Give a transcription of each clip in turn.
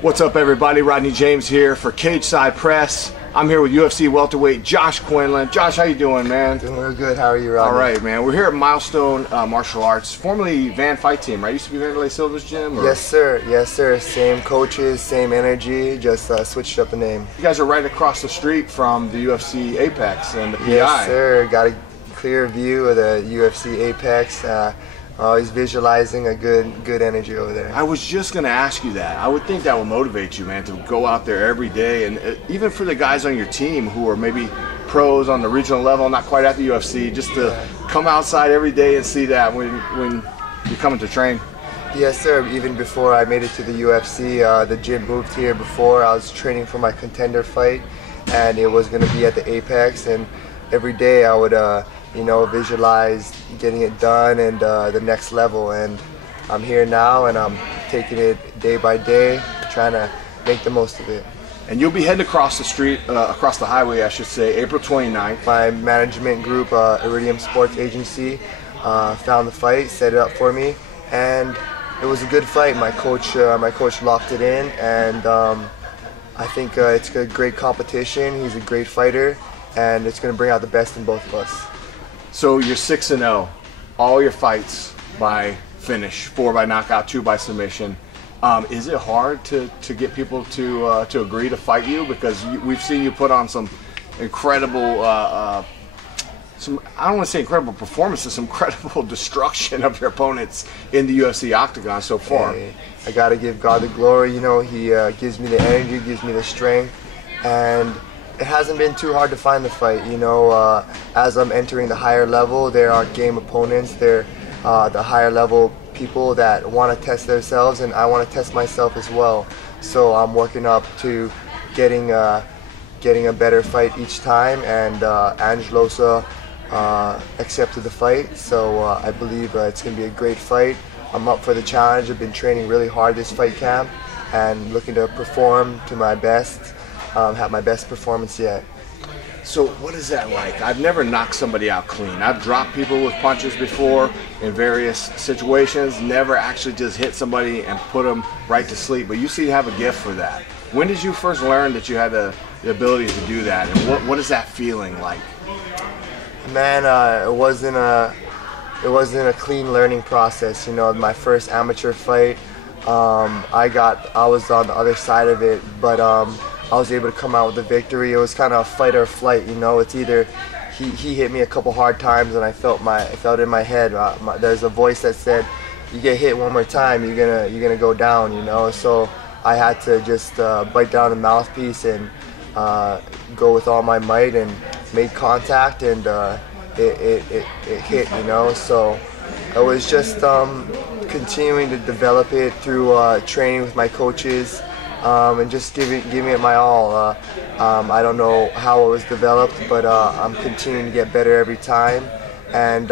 What's up, everybody? Rodney James here for Cage Side Press. I'm here with UFC welterweight Josh Quinlan. Josh, how you doing, man? Doing real good. How are you, Rodney? All right, man. We're here at Milestone Martial Arts, formerly Van Fight Team, right? Used to be Vanderlei Silva's gym? Or? Yes, sir. Yes, sir. Same coaches, same energy, just switched up the name. You guys are right across the street from the UFC Apex and the PI. Yes, sir. Got a clear view of the UFC Apex. Always visualizing a good energy over there. I was just going to ask you that. I would think that would motivate you, man, to go out there every day. And even for the guys on your team who are maybe pros on the regional level, not quite at the UFC, just to come outside every day and see that when you're coming to train. Yes, sir. Even before I made it to the UFC, the gym moved here before. I was training for my contender fight, and it was going to be at the Apex. And every day I would visualize getting it done and the next level, and I'm here now and I'm taking it day by day, trying to make the most of it. And you'll be heading across the street, across the highway I should say, April 29th. My management group, Iridium Sports Agency, found the fight, set it up for me, and it was a good fight. My coach locked it in, and I think it's a great competition. He's a great fighter, and it's going to bring out the best in both of us. So you're 6-0, all your fights by finish, 4 by knockout, 2 by submission. Is it hard to get people to agree to fight you? Because we've seen you put on some incredible, I don't want to say incredible performances, some incredible destruction of your opponents in the UFC octagon so far. Hey, I got to give God the glory. You know, He gives me the energy, gives me the strength, and it hasn't been too hard to find the fight. You know, as I'm entering the higher level, there are game opponents. They're the higher level people that want to test themselves, and I want to test myself as well. So I'm working up to getting a better fight each time, and Angelosa accepted the fight. So I believe it's going to be a great fight. I'm up for the challenge. I've been training really hard this fight camp and looking to perform to my best. Have my best performance yet. So what is that like? I've never knocked somebody out clean. I've dropped people with punches before in various situations, never actually just hit somebody and put them right to sleep, but you seem to have a gift for that. When did you first learn that you had the ability to do that, and what is that feeling like? Man, it wasn't a clean learning process. You know, my first amateur fight, I was on the other side of it, but I was able to come out with a victory. It was kind of a fight or flight, you know. It's either he hit me a couple hard times, and I felt in my head. There's a voice that said, "You get hit one more time, you're gonna go down," you know. So I had to just bite down the mouthpiece and go with all my might, and made contact, and it hit, you know. So I was just continuing to develop it through training with my coaches. And just giving it my all. I don't know how it was developed, but I'm continuing to get better every time. And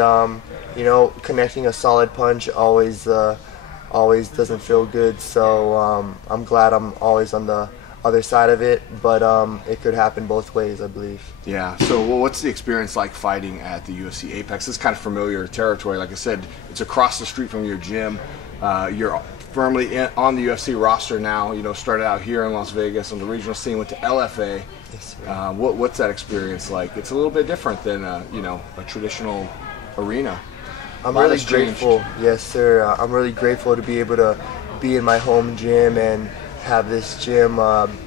you know, connecting a solid punch always doesn't feel good. So I'm glad I'm always on the other side of it, but it could happen both ways, I believe. Yeah. So what's the experience like fighting at the UFC Apex? It's kind of familiar territory. Like I said, it's across the street from your gym. You're firmly on the UFC roster now. You know, started out here in Las Vegas on the regional scene, went to LFA. Yes, what's that experience like? It's a little bit different than a traditional arena. I'm really grateful. Yes, sir. I'm really grateful to be able to be in my home gym and have this gym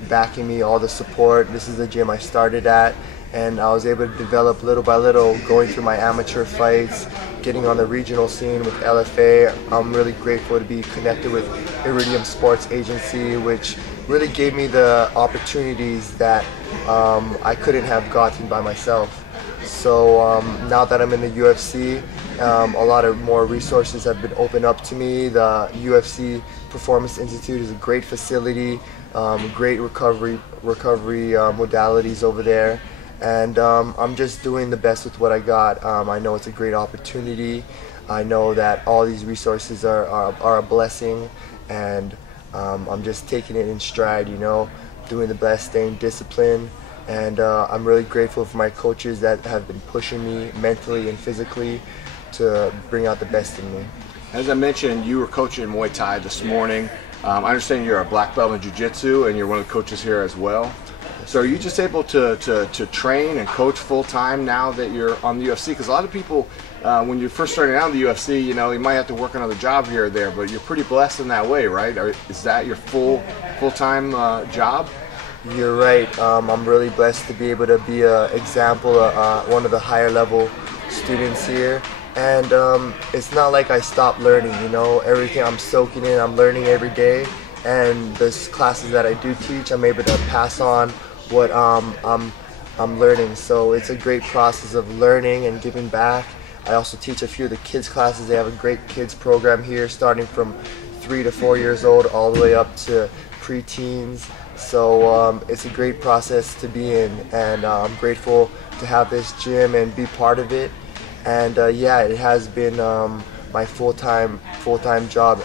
backing me, all the support. This is the gym I started at, and I was able to develop little by little, going through my amateur fights, getting on the regional scene with LFA. I'm really grateful to be connected with Iridium Sports Agency, which really gave me the opportunities that I couldn't have gotten by myself. So now that I'm in the UFC, a lot of more resources have been opened up to me. The UFC Performance Institute is a great facility, great recovery modalities over there. And I'm just doing the best with what I got. I know it's a great opportunity. I know that all these resources are a blessing, and I'm just taking it in stride, you know, doing the best, staying disciplined. And I'm really grateful for my coaches that have been pushing me mentally and physically to bring out the best in me. As I mentioned, you were coaching Muay Thai this morning. I understand you're a black belt in jiu-jitsu and you're one of the coaches here as well. So are you just able to train and coach full-time now that you're on the UFC? Because a lot of people, when you're first starting out in the UFC, you know, you might have to work another job here or there, but you're pretty blessed in that way, right? Is that your full-time job? You're right. I'm really blessed to be able to be an example, one of the higher level students here. And it's not like I stopped learning, you know, everything I'm soaking in, I'm learning every day. And the classes that I do teach, I'm able to pass on what I'm learning. So it's a great process of learning and giving back. I also teach a few of the kids classes. They have a great kids program here, starting from 3 to 4 years old all the way up to preteens. So it's a great process to be in, and I'm grateful to have this gym and be part of it. And yeah, it has been my full-time job.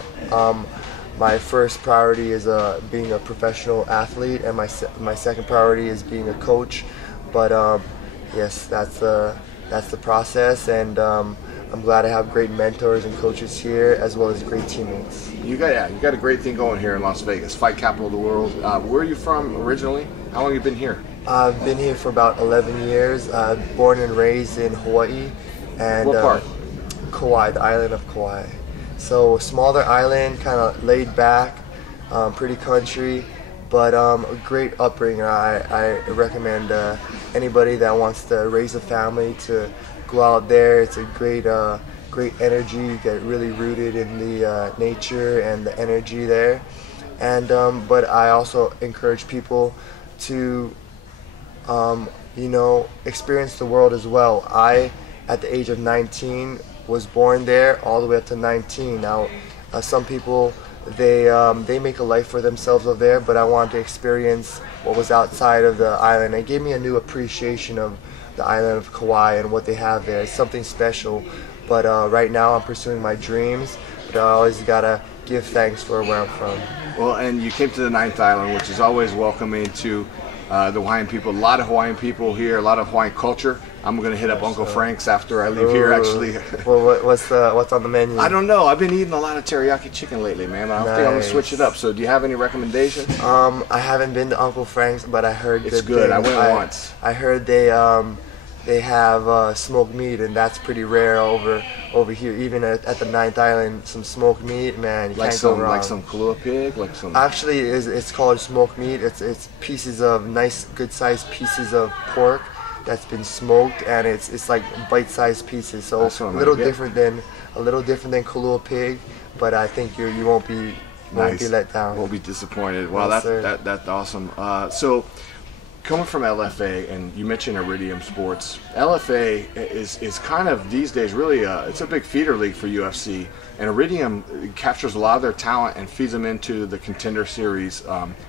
My first priority is being a professional athlete, and my second priority is being a coach. But yes, that's the process, and I'm glad I have great mentors and coaches here, as well as great teammates. You got a great thing going here in Las Vegas, fight capital of the world. Where are you from originally? How long have you been here? I've been here for about 11 years. Born and raised in Hawaii. And what part? Kauai, the island of Kauai. So a smaller island, kind of laid back, pretty country, but a great upbringing. I recommend anybody that wants to raise a family to go out there. It's a great energy. You get really rooted in the nature and the energy there. And but I also encourage people to you know, experience the world as well. At the age of 19, was born there all the way up to 19. Now, some people, they make a life for themselves over there, but I wanted to experience what was outside of the island. It gave me a new appreciation of the island of Kauai and what they have there. It's something special. But right now, I'm pursuing my dreams, but I always gotta give thanks for where I'm from. Well, and you came to the 9th Island, which is always welcoming to the Hawaiian people. A lot of Hawaiian people here, a lot of Hawaiian culture. I'm gonna hit up Uncle Frank's after I leave here, actually. Well, what's on the menu? I don't know. I've been eating a lot of teriyaki chicken lately, man. I don't think I'm gonna switch it up. So, do you have any recommendations? I haven't been to Uncle Frank's, but I heard it's good. I went once. I heard they have smoked meat, and that's pretty rare over here. Even at the 9th Island, some smoked meat, man, you can't go wrong. Like some kalua pig, like some. Actually, it's called smoked meat. It's pieces of nice, good-sized pieces of pork that's been smoked, and it's like bite-sized pieces. So a little different than kalua pig, but I think you won't be let down. Won't be disappointed. Wow, that's awesome. So, coming from LFA, and you mentioned Iridium Sports, LFA is kind of these days really it's a big feeder league for UFC, and Iridium captures a lot of their talent and feeds them into the Contender Series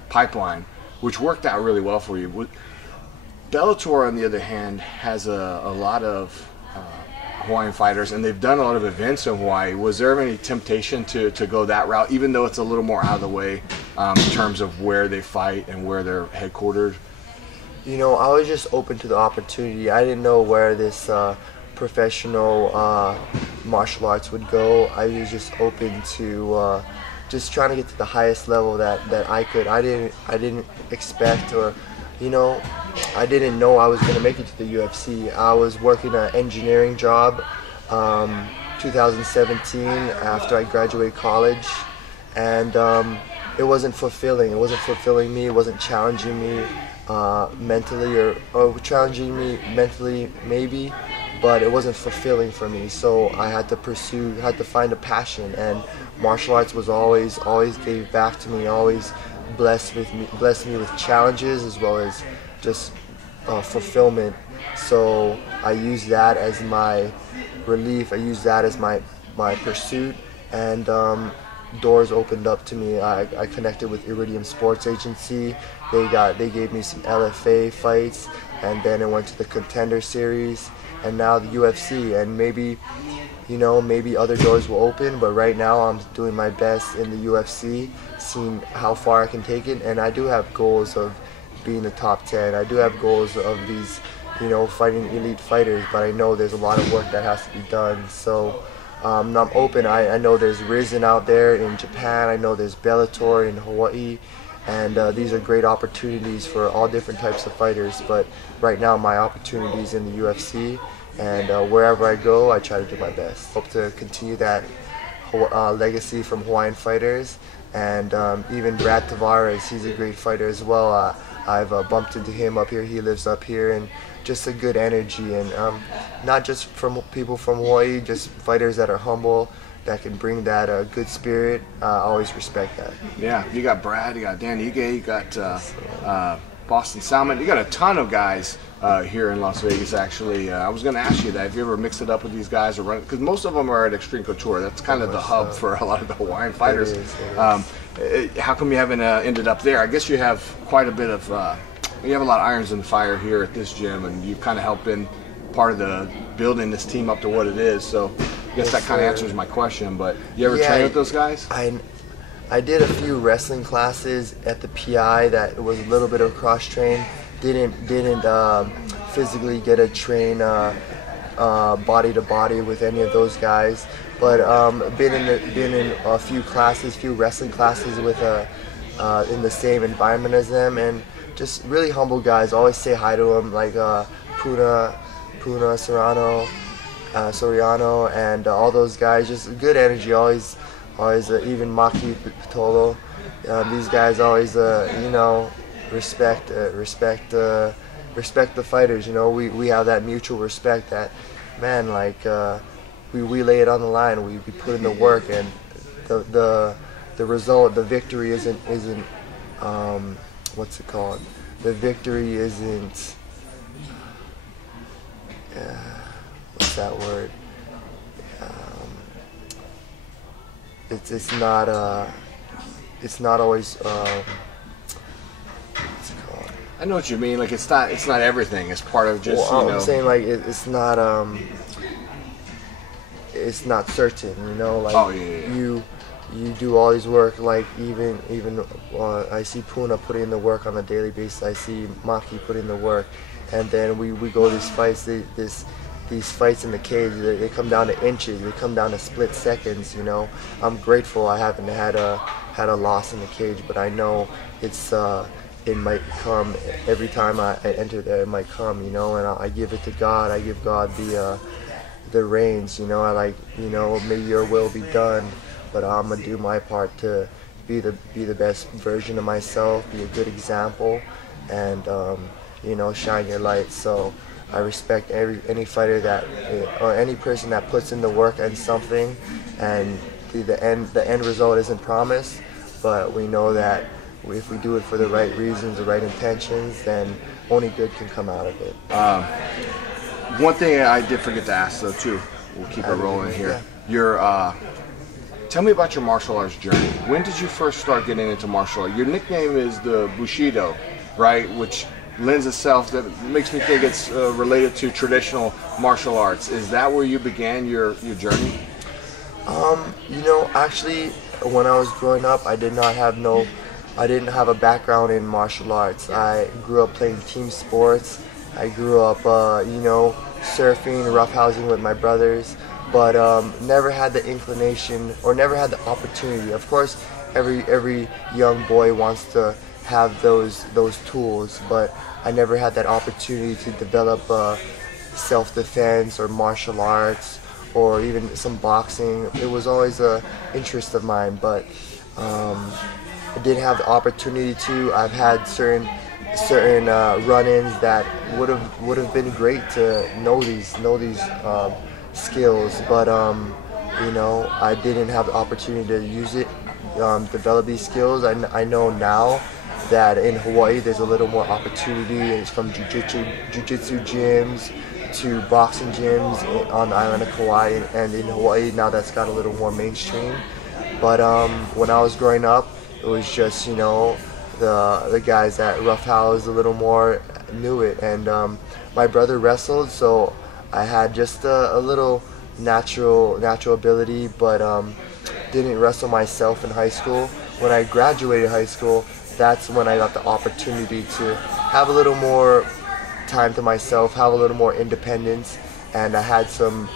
pipeline, which worked out really well for you. Bellator, on the other hand, has a lot of Hawaiian fighters, and they've done a lot of events in Hawaii. Was there any temptation to go that route, even though it's a little more out of the way in terms of where they fight and where they're headquartered? You know, I was just open to the opportunity. I didn't know where this professional martial arts would go. I was just open to just trying to get to the highest level that I could. I didn't expect, or you know, I didn't know I was going to make it to the UFC. I was working an engineering job 2017 after I graduated college, and it wasn't fulfilling. It wasn't fulfilling me. It wasn't challenging me mentally, or challenging me mentally maybe, but it wasn't fulfilling for me. So I had to find a passion, and martial arts was always gave back to me, always blessed me with challenges as well as just fulfillment. So I used that as my relief. I used that as my pursuit, and doors opened up to me. I connected with Iridium Sports Agency. They gave me some LFA fights, and then it went to the Contender Series, and now the UFC. And maybe other doors will open, but right now I'm doing my best in the UFC, seeing how far I can take it. And I do have goals of being the top 10. I do have goals of these, fighting elite fighters, but I know there's a lot of work that has to be done. So I'm open. I know there's Risen out there in Japan. I know there's Bellator in Hawaii. And these are great opportunities for all different types of fighters. But right now, my opportunity is in the UFC. And wherever I go, I try to do my best. Hope to continue that legacy from Hawaiian fighters. And even Brad Tavares, he's a great fighter as well. I've bumped into him up here. He lives up here. And just a good energy. And not just from people from Hawaii, just fighters that are humble, that can bring that good spirit. I always respect that. Yeah, you got Brad, you got Dan Ige, you got Boston Salmon. You got a ton of guys here in Las Vegas, actually. I was going to ask you that. Have you ever mixed it up with these guys? Because most of them are at Extreme Couture. That's kind of the hub for a lot of the Hawaiian fighters. It is. How come you haven't ended up there? I guess you have quite a bit of, you have a lot of irons in the fire here at this gym, and you've kind of helped been part of the building this team up to what it is. So I guess that kind of answers my question. But you ever train with those guys? I did a few wrestling classes at the PI that was a little bit of cross train. Didn't physically get to train body to body with any of those guys. But been in a few wrestling classes with in the same environment as them, and just really humble guys. Always say hi to them, like Puna Soriano, and all those guys. Just good energy. Always even Maki Pitolo. These guys always, respect the fighters. We have that mutual respect. That, man, like we lay it on the line. We put in the work, and the result, the victory isn't what's it called? The victory isn't. What's that word? It's not always what's it called? I know what you mean. Like it's not everything. It's part of just I'm saying, like, it's not certain. Like you do all these work. Like even I see Puna putting in the work on a daily basis. I see Maki putting in the work, and then we go these fights. These fights in the cage, they come down to inches. They come down to split seconds. I'm grateful I haven't had a loss in the cage, but I know it might come every time I enter there. It might come, and I give it to God. I give God the reins. I may your will be done, but I'm gonna do my part to be the best version of myself, be a good example, and shine your light. So I respect any fighter or any person that puts in the work and something, and the end result isn't promised, but we know that if we do it for the right reasons, the right intentions, then only good can come out of it. One thing I did forget to ask, though, too. We'll keep it rolling here. Yeah. Tell me about your martial arts journey. When did you first start getting into martial arts? Your nickname is the Bushido, right? Which lends itself, that makes me think it's related to traditional martial arts. Is that where you began your journey? Actually, when I was growing up, I didn't have a background in martial arts. I grew up playing team sports. I grew up, surfing, roughhousing with my brothers, but never had the inclination or never had the opportunity. Of course, every young boy wants to have those tools, but I never had that opportunity to develop self-defense or martial arts or even some boxing. It was always an interest of mine, but I didn't have the opportunity to. I've had certain run-ins that would have been great to know these skills, but I didn't have the opportunity to use it, develop these skills. I know now that in Hawaii there's a little more opportunity. It's from jiu-jitsu gyms to boxing gyms on the island of Kauai, and in Hawaii now that's got a little more mainstream. But when I was growing up, it was just the guys that roughhouse a little more knew it, and my brother wrestled, so I had just a little natural ability, but didn't wrestle myself in high school. When I graduated high school, that's when I got the opportunity to have a little more time to myself, have a little more independence, and I had some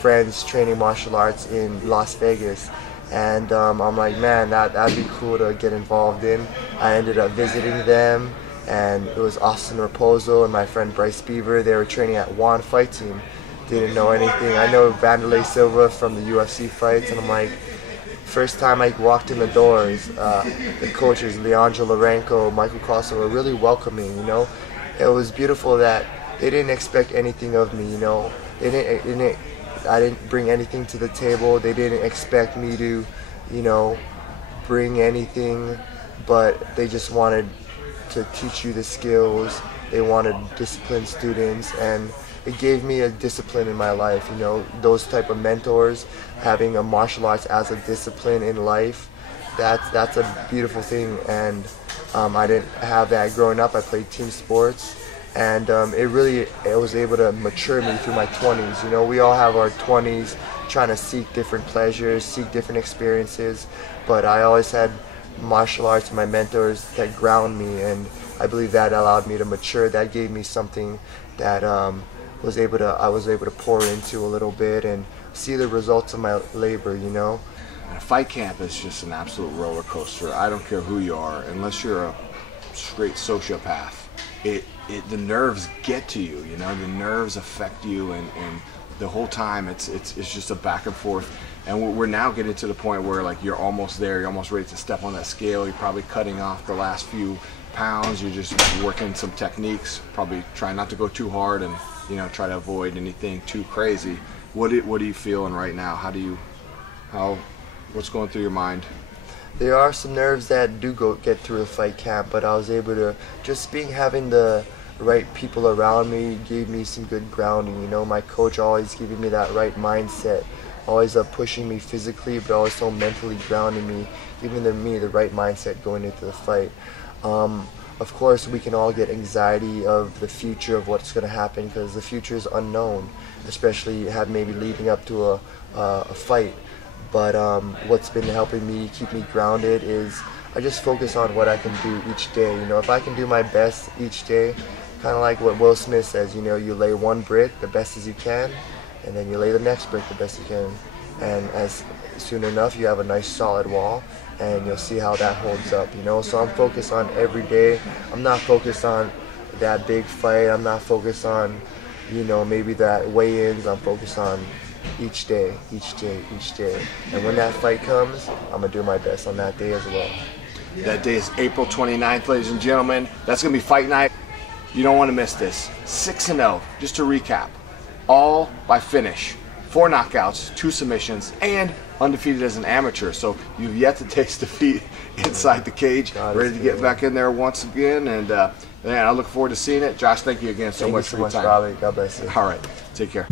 friends training martial arts in Las Vegas. And I'm like, man, that'd be cool to get involved in. I ended up visiting them, and it was Austin Raposo and my friend Bryce Beaver. They were training at Juan Fight Team. Didn't know anything. I know Vanderlei Silva from the UFC fights, and I'm like, first time I walked in the doors, the coaches, Leandro Larenko, Michael Carlson, were really welcoming, you know. It was beautiful that they didn't expect anything of me, you know. I didn't bring anything to the table. They didn't expect me to, you know, bring anything, but they just wanted to teach you the skills. They wanted disciplined students, and it gave me a discipline in my life, you know. Those type of mentors, having a martial arts as a discipline in life, that's a beautiful thing. And I didn't have that growing up. I played team sports. And it was able to mature me through my 20s. You know, we all have our 20s trying to seek different pleasures, seek different experiences, but I always had martial arts and my mentors that ground me, and I believe that allowed me to mature. That gave me something that I was able to pour into a little bit and see the results of my labor, you know. And fight camp is just an absolute roller coaster. I don't care who you are, unless you're a straight sociopath. The nerves get to you, you know. The nerves affect you, and the whole time it's just a back and forth. And we're now getting to the point where, like, you're almost there. You're almost ready to step on that scale. You're probably cutting off the last few pounds. You're just working some techniques. Probably trying not to go too hard, and, you know, try to avoid anything too crazy. What are you feeling right now? What's going through your mind? There are some nerves that do get through a fight camp, but I was able to, just having the right people around me gave me some good grounding. You know, my coach always giving me that right mindset, always pushing me physically, but also mentally grounding me, giving me the right mindset going into the fight. Of course, we can all get anxiety of the future, of what's going to happen, because the future is unknown, especially maybe leading up to a fight. But what's been helping me keep me grounded is I just focus on what I can do each day. You know, if I can do my best each day, kind of like what Will Smith says, you know, you lay one brick the best as you can, and then you lay the next brick the best you can. And soon enough, you have a nice solid wall, and you'll see how that holds up, you know. So I'm focused on every day. I'm not focused on that big fight. I'm not focused on, you know, maybe that weigh-ins. I'm focused on each day, each day, each day. And when that fight comes, I'm going to do my best on that day as well. That day is April 29th, ladies and gentlemen. That's going to be fight night. You don't want to miss this. 6-0, just to recap. All by finish. 4 knockouts, 2 submissions, and undefeated as an amateur. So you've yet to taste defeat inside the cage. Ready to get back in there once again. And man, I look forward to seeing it. Josh, thank you again so much for your time. Thank you so much, Bobby. God bless you. All right. Take care.